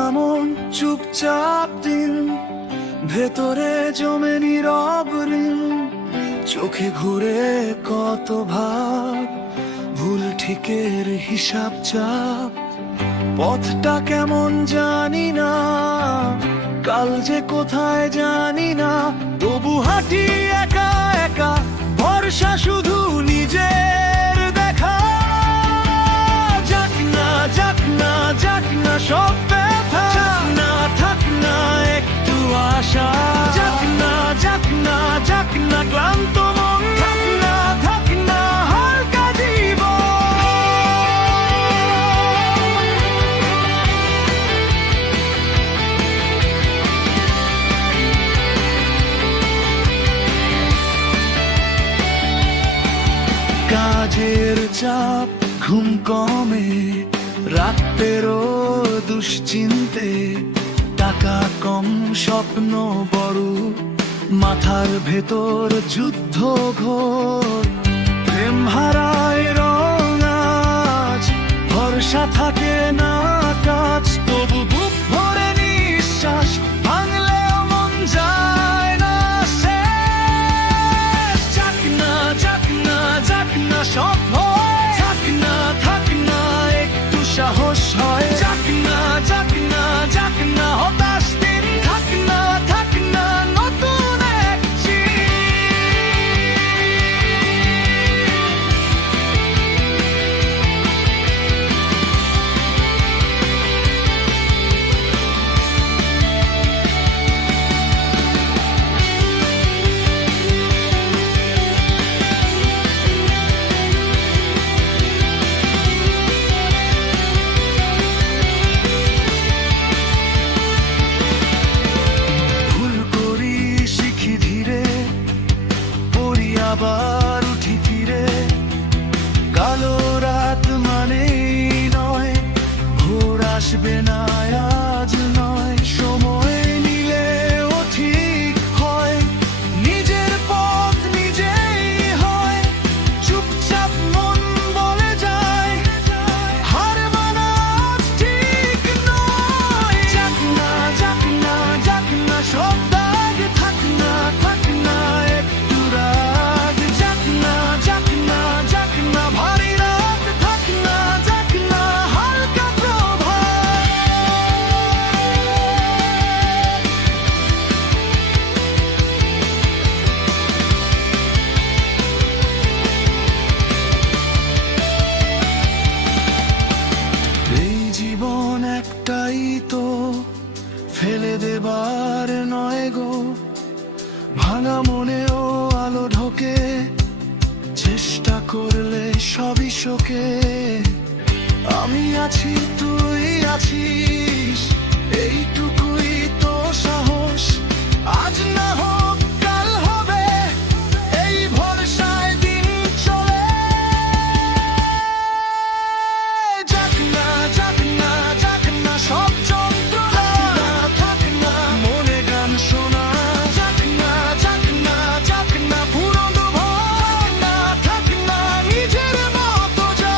ভাঙা মন চুপচাপ দিন, ভেতরে জমে নীরব ঋণ। চোখে ঘুরে কত ভাব, ভুল ঠিকের হিসাব চাপ। পথটা কেমন জানি না, কাল যে কোথায় জানি না, তবু হাঁটি একা একা, ভরসা শুধু নিজের দেখা। যাক না যাক না যাক না সব ব্যথা, যাক না থাক না একটু আশা। যাক না যাক না যাক না ক্লান্ত মন, থাক না থাক না হালকা জীবন। কাজের চাপ, ঘুম কমে, রাতেরও দুশ্চিন্তে। টাকা কম, স্বপ্ন বড়, মাথার ভেতর যুদ্ধ ঘোর। প্রেম হারায় রং আজ, ভরসা থাকে না কাজ। তবু বুক ভরে নিঃশ্বাস, ভাঙলেও মন যায় না শেষ। যাক না যাক না যাক না সব ভয়, থাক না থাক না একটু সাহস হয়। যাক না যাক না যাক না হতাশ দিন, থাক না থাক না নতুন এক চির। আবার উঠি ফিরে, কালো রাত মানেই নয় ভোর আসবে না, আজ নয়। সময় নিলেও ঠিক হয়, নিজের পথ নিজেই হয়। চুপচাপ মন বলে যায়, হার মানা আজ ঠিক নয়। যাক না যাক না যাক না সব দাগ, থাক না থাক না একটু রাগ। যাক না যাক না যাক না ভারী রাত, থাক না যাক না হালকা প্রভাত। এই জীবন একটাই তো, ফেলে দেবার নয় গো। ভাঙা মনেও আলো ঢোকে, চেষ্টা করলে সবই শোকে। আমি আছি তুই আছিস, এইটুকুই তো সাহস। আজ না হোক কাল হবে, এই ভরসায় দিন চলে। যাক না যাক না যাক না সব যন্ত্রণা, থাক না মনে গান শোনা। যাক না যাক না যাক না পুরনো ভয়, না থাক না নিজের মতো যা।